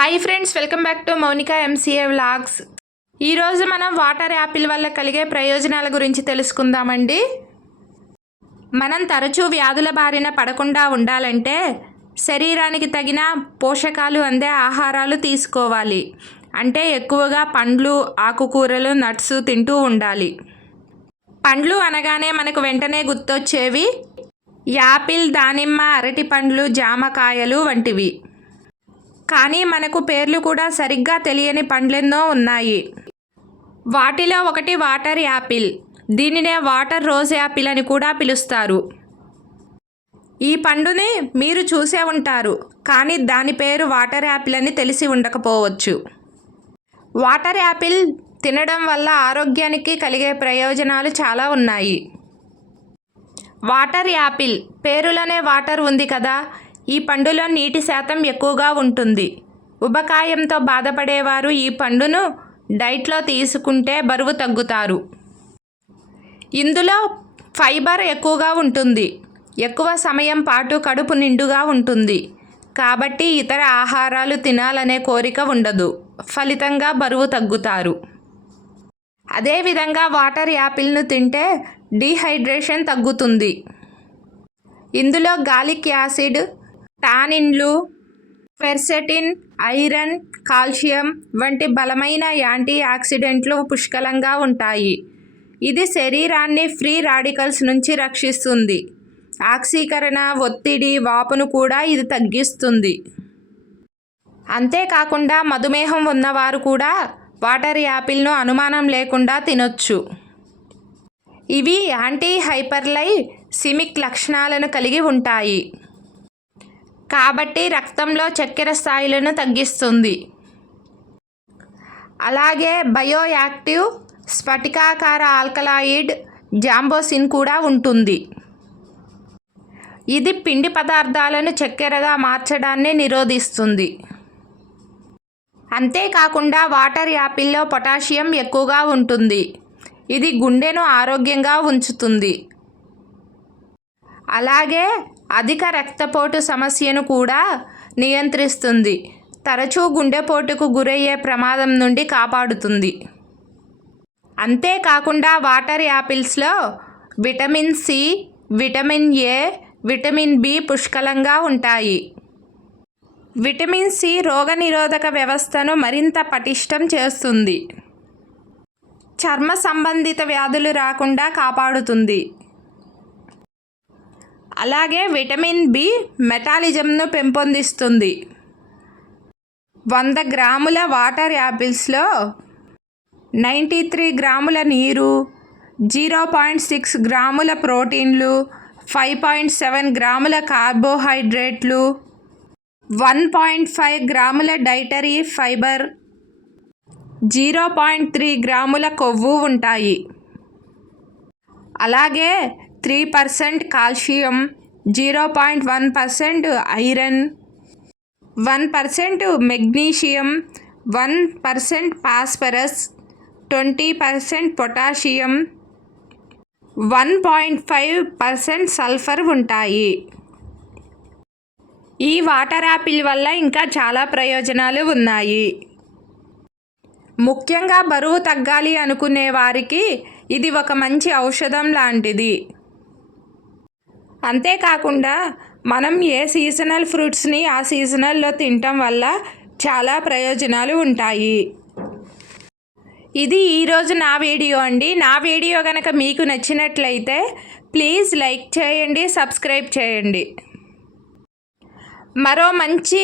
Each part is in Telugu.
Hi friends welcome back to Mounika MCA vlogs ఈరోజు మనం వాటర్ యాపిల్ వల్ల కలిగే ప్రయోజనాల గురించి తెలుసుకుందామండి. మనం తరచూ వ్యాధుల బారిన పడకుండా ఉండాలంటే శరీరానికి తగిన పోషకాలు అందే ఆహారాలు తీసుకోవాలి. అంటే ఎక్కువగా పండ్లు ఆకుకూరలు నట్స్ తింటూ ఉండాలి. పండ్లు అనగానే మనకు వెంటనే గుర్తొచ్చేవి యాపిల్ దానిమ్మ అరటి పండ్లు జామకాయలు వంటివి. కానీ మనకు పేర్లు కూడా సరిగ్గా తెలియని పండ్లెన్నో ఉన్నాయి. వాటిలో ఒకటి వాటర్ యాపిల్. దీనినే వాటర్ రోజ్ యాపిల్ అని కూడా పిలుస్తారు. ఈ పండుని మీరు చూసే ఉంటారు కానీ దాని పేరు వాటర్ యాపిల్ అని తెలిసి ఉండకపోవచ్చు. వాటర్ యాపిల్ తినడం వల్ల ఆరోగ్యానికి కలిగే ప్రయోజనాలు చాలా ఉన్నాయి. వాటర్ యాపిల్ పేరులోనే వాటర్ ఉంది కదా ఈ పండులో నీటి శాతం ఎక్కువగా ఉంటుంది. ఉబకాయంతో బాధపడేవారు ఈ పండును డైట్లో తీసుకుంటే బరువు తగ్గుతారు. ఇందులో ఫైబర్ ఎక్కువగా ఉంటుంది. ఎక్కువ సమయం పాటు కడుపు నిండుగా ఉంటుంది. కాబట్టి ఇతర ఆహారాలు తినాలనే కోరిక ఉండదు. ఫలితంగా బరువు తగ్గుతారు. అదేవిధంగా వాటర్ యాపిల్ను తింటే డీహైడ్రేషన్ తగ్గుతుంది. ఇందులో గాలిక్ యాసిడ్ టానిన్లు ఫెర్సెటిన్ ఐరన్ కాల్షియం వంటి బలమైన యాంటీ ఆక్సిడెంట్లు పుష్కలంగా ఉంటాయి. ఇది శరీరాన్ని ఫ్రీ రాడికల్స్ నుంచి రక్షిస్తుంది. ఆక్సీకరణ ఒత్తిడి వాపును కూడా ఇది తగ్గిస్తుంది. అంతేకాకుండా మధుమేహం ఉన్నవారు కూడా వాటర్ యాపిల్ను అనుమానం లేకుండా తినొచ్చు. ఇవి యాంటీ హైపర్లై సిమిక్ లక్షణాలను కలిగి ఉంటాయి. కాబట్టి రక్తంలో చక్కెర స్థాయిలను తగ్గిస్తుంది. అలాగే బయోయాక్టివ్ స్ఫటికాకార ఆల్కలాయిడ్ జాంబోసిన్ కూడా ఉంటుంది. ఇది పిండి పదార్థాలను చక్కెరగా మార్చడాన్ని నిరోధిస్తుంది. అంతేకాకుండా వాటర్ యాపిల్లో పొటాషియం ఎక్కువగా ఉంటుంది. ఇది గుండెను ఆరోగ్యంగా ఉంచుతుంది. అలాగే అధిక రక్తపోటు సమస్యను కూడా నియంత్రిస్తుంది. తరచూ గుండెపోటుకు గురయ్యే ప్రమాదం నుండి కాపాడుతుంది. అంతేకాకుండా water యాపిల్స్లో vitamin C vitamin A vitamin B పుష్కలంగా ఉంటాయి. విటమిన్ సి రోగనిరోధక వ్యవస్థను మరింత పటిష్టం చేస్తుంది. చర్మ సంబంధిత వ్యాధులు రాకుండా కాపాడుతుంది. అలాగే విటమిన్ బి మెటాలిజంను పెంపొందిస్తుంది. వంద గ్రాముల వాటర్ యాపిల్స్లో నైంటీ త్రీ గ్రాముల నీరు జీరో పాయింట్ సిక్స్ గ్రాముల ప్రోటీన్లు ఫైవ్ పాయింట్ సెవెన్ గ్రాముల కార్బోహైడ్రేట్లు వన్ పాయింట్ ఫైవ్ గ్రాముల dietary fibre zero point three గ్రాముల కొవ్వు ఉంటాయి. అలాగే three percent calcium zero point one percent iron one percent magnesium one percent phosphorus twenty percent potassium one point five percent sulphur ఉంటాయి. ఈ వాటర్ యాపిల్ వల్ల ఇంకా చాలా ప్రయోజనాలు ఉన్నాయి. ముఖ్యంగా బరువు తగ్గాలి అనుకునే వారికి ఇది ఒక మంచి ఔషధం లాంటిది. అంతేకాకుండా మనం ఏ సీజనల్ ఫ్రూట్స్ని ఆ సీజనల్లో తినటం వల్ల చాలా ప్రయోజనాలు ఉంటాయి. ఇది ఈరోజు నా వీడియో అండి. నా వీడియో కనుక మీకు నచ్చినట్లయితే ప్లీజ్ లైక్ చేయండి సబ్స్క్రైబ్ చేయండి. మరో మంచి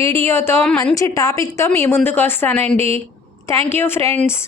వీడియోతో మంచి టాపిక్తో మీ ముందుకు వస్తానండి. Thank you friends.